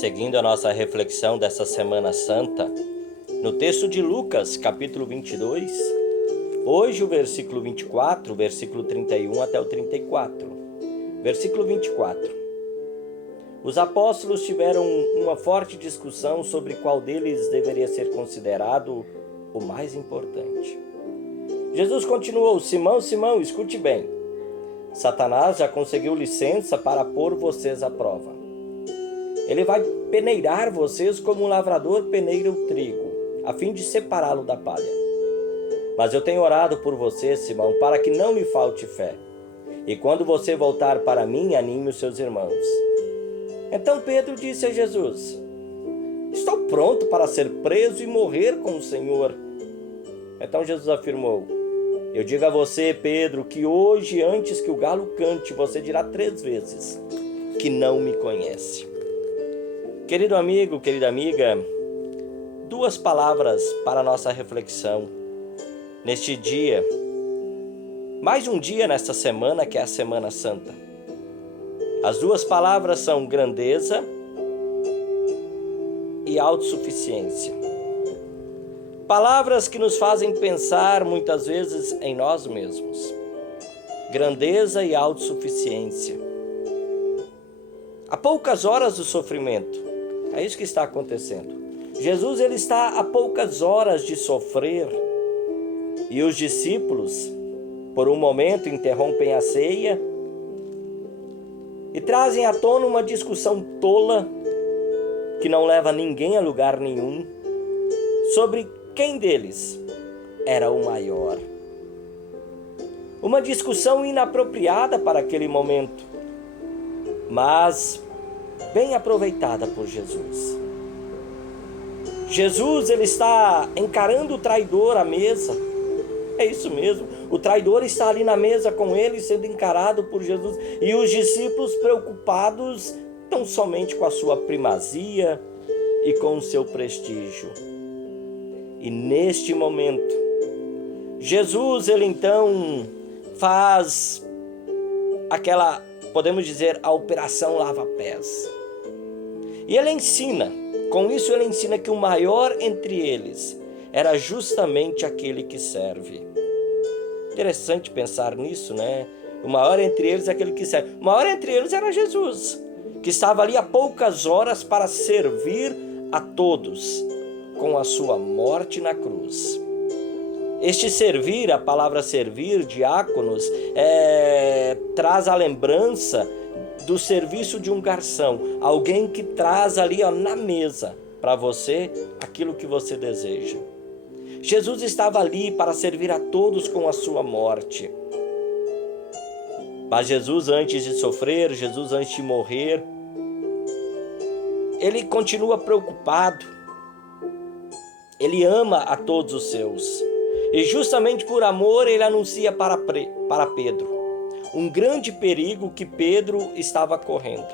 Seguindo a nossa reflexão dessa Semana Santa, no texto de Lucas, capítulo 22, hoje o versículo 24, versículo 31 até o 34. Versículo 24. Os apóstolos tiveram uma forte discussão sobre qual deles deveria ser considerado o mais importante. Jesus continuou: Simão, Simão, escute bem. Satanás já conseguiu licença para pôr vocês à prova. Ele vai peneirar vocês como um lavrador peneira o trigo, a fim de separá-lo da palha. Mas eu tenho orado por você, Simão, para que não lhe falte fé. E quando você voltar para mim, anime os seus irmãos. Então Pedro disse a Jesus: estou pronto para ser preso e morrer com o Senhor. Então Jesus afirmou: eu digo a você, Pedro, que hoje, antes que o galo cante, você dirá 3 vezes que não me conhece. Querido amigo, querida amiga, 2 palavras para a nossa reflexão neste dia, mais um dia nesta semana que é a Semana Santa. As 2 palavras são grandeza e autossuficiência. Palavras que nos fazem pensar muitas vezes em nós mesmos. Grandeza e autossuficiência. Há poucas horas do sofrimento, é isso que está acontecendo. Jesus ele está a poucas horas de sofrer e os discípulos, por um momento, interrompem a ceia e trazem à tona uma discussão tola que não leva ninguém a lugar nenhum sobre quem deles era o maior. Uma discussão inapropriada para aquele momento, mas bem aproveitada por Jesus. Jesus ele está encarando o traidor à mesa. É isso mesmo. O traidor está ali na mesa com ele, sendo encarado por Jesus. E os discípulos preocupados tão somente com a sua primazia e com o seu prestígio. E neste momento, Jesus ele então faz aquela, podemos dizer, a operação lava-pés. E ele ensina, com isso ele ensina que o maior entre eles era justamente aquele que serve. Interessante pensar nisso, né? O maior entre eles é aquele que serve. O maior entre eles era Jesus, que estava ali há poucas horas para servir a todos com a sua morte na cruz. Este servir, a palavra servir, diáconos, traz a lembrança do serviço de um garçom, alguém que traz ali na mesa para você aquilo que você deseja. Jesus estava ali para servir a todos com a sua morte. Mas Jesus, antes de sofrer, Jesus, antes de morrer, ele continua preocupado. Ele ama a todos os seus. E justamente por amor, ele anuncia para Pedro um grande perigo que Pedro estava correndo.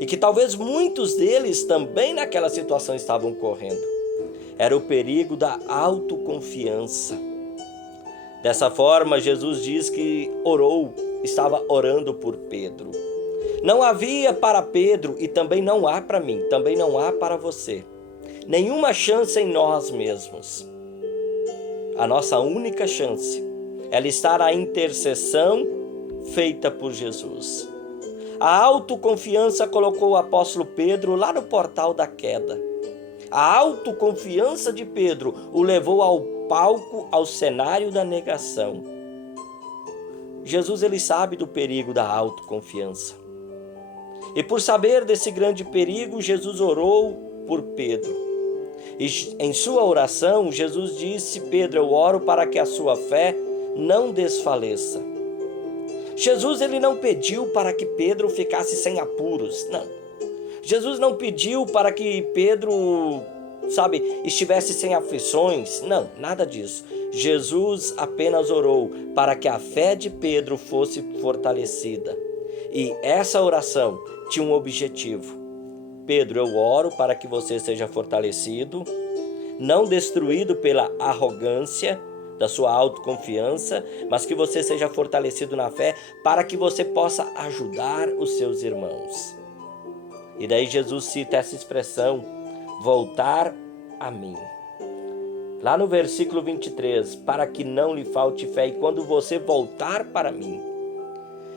E que talvez muitos deles também naquela situação estavam correndo. Era o perigo da autoconfiança. Dessa forma, Jesus diz que estava orando por Pedro. Não havia para Pedro, e também não há para mim, também não há para você, nenhuma chance em nós mesmos. A nossa única chance é estar à intercessão feita por Jesus. A autoconfiança colocou o apóstolo Pedro lá no portal da queda. A autoconfiança de Pedro o levou ao palco, ao cenário da negação. Jesus ele sabe do perigo da autoconfiança. E por saber desse grande perigo, Jesus orou por Pedro. E em sua oração, Jesus disse: Pedro, eu oro para que a sua fé não desfaleça. Jesus ele não pediu para que Pedro ficasse sem apuros, não. Jesus não pediu para que Pedro, estivesse sem aflições, não, nada disso. Jesus apenas orou para que a fé de Pedro fosse fortalecida. E essa oração tinha um objetivo. Pedro, eu oro para que você seja fortalecido, não destruído pela arrogância da sua autoconfiança, mas que você seja fortalecido na fé para que você possa ajudar os seus irmãos. E daí Jesus cita essa expressão, voltar a mim. Lá no versículo 23, para que não lhe falte fé, e quando você voltar para mim.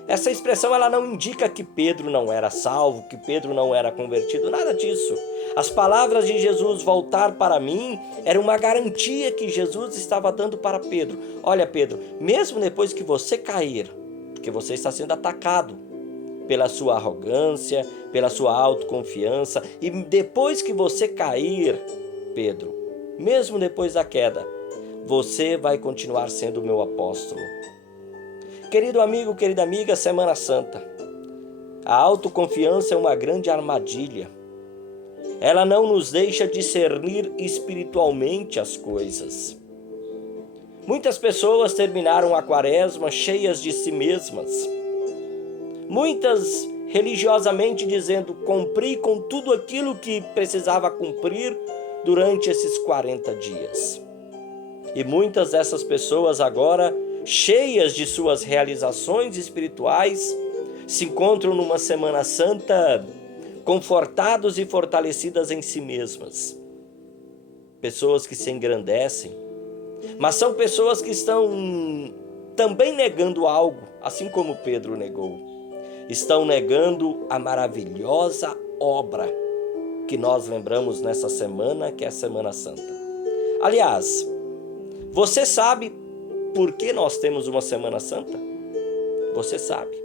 Essa expressão ela não indica que Pedro não era salvo, que Pedro não era convertido, nada disso. As palavras de Jesus, voltar para mim, era uma garantia que Jesus estava dando para Pedro. Olha, Pedro, mesmo depois que você cair, porque você está sendo atacado pela sua arrogância, pela sua autoconfiança, e depois que você cair, Pedro, mesmo depois da queda, você vai continuar sendo o meu apóstolo. Querido amigo, querida amiga, Semana Santa. A autoconfiança é uma grande armadilha. Ela não nos deixa discernir espiritualmente as coisas. Muitas pessoas terminaram a quaresma cheias de si mesmas. Muitas religiosamente dizendo, cumpri com tudo aquilo que precisava cumprir durante esses 40 dias. E muitas dessas pessoas agora, cheias de suas realizações espirituais, se encontram numa Semana Santa confortados e fortalecidas em si mesmas. Pessoas que se engrandecem, mas são pessoas que estão também negando algo, assim como Pedro negou. Estão negando a maravilhosa obra que nós lembramos nessa semana, que é a Semana Santa. Aliás, você sabe por que nós temos uma Semana Santa? Você sabe.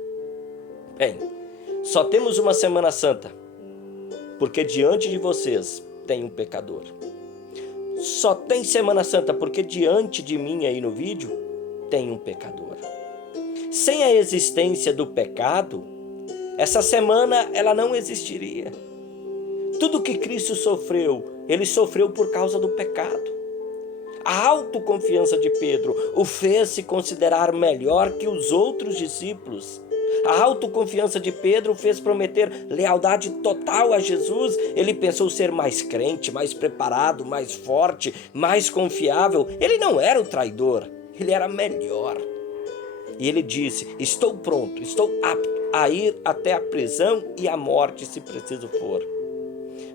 Bem, só temos uma Semana Santa porque diante de vocês tem um pecador. Só tem Semana Santa porque diante de mim aí no vídeo tem um pecador. Sem a existência do pecado, essa semana ela não existiria. Tudo que Cristo sofreu, ele sofreu por causa do pecado. A autoconfiança de Pedro o fez se considerar melhor que os outros discípulos. A autoconfiança de Pedro o fez prometer lealdade total a Jesus. Ele pensou ser mais crente, mais preparado, mais forte, mais confiável. Ele não era o traidor, ele era melhor. E ele disse, estou pronto, estou apto a ir até a prisão e a morte se preciso for.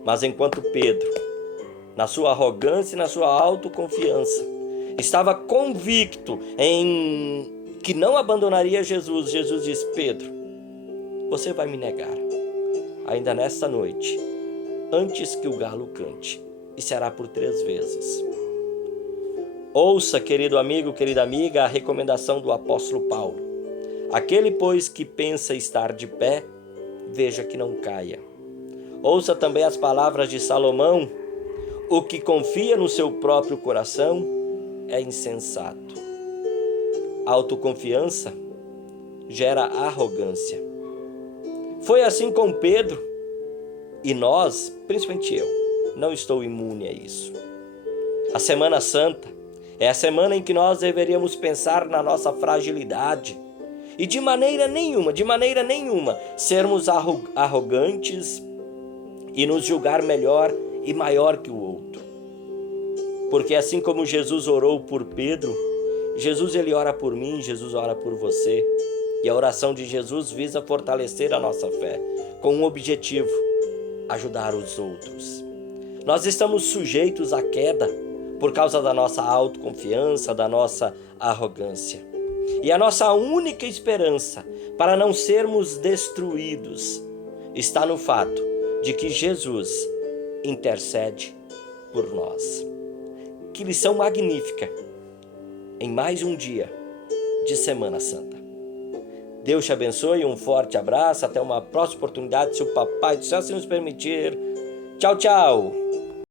Mas enquanto Pedro, na sua arrogância e na sua autoconfiança, estava convicto em que não abandonaria Jesus, Jesus disse, Pedro, você vai me negar, ainda nesta noite, antes que o galo cante, e será por 3 vezes. Ouça, querido amigo, querida amiga, a recomendação do apóstolo Paulo. Aquele, pois, que pensa estar de pé, veja que não caia. Ouça também as palavras de Salomão, o que confia no seu próprio coração é insensato. Autoconfiança gera arrogância. Foi assim com Pedro e nós, principalmente eu, não estou imune a isso. A Semana Santa é a semana em que nós deveríamos pensar na nossa fragilidade e de maneira nenhuma, sermos arrogantes e nos julgar melhor e maior que o outro. Porque assim como Jesus orou por Pedro, Jesus ele ora por mim, Jesus ora por você. E a oração de Jesus visa fortalecer a nossa fé, com um objetivo, ajudar os outros. Nós estamos sujeitos à queda por causa da nossa autoconfiança, da nossa arrogância. E a nossa única esperança para não sermos destruídos está no fato de que Jesus intercede por nós. Que lição magnífica em mais um dia de Semana Santa. Deus te abençoe, um forte abraço, até uma próxima oportunidade, se o Papai do Céu se nos permitir. Tchau, tchau!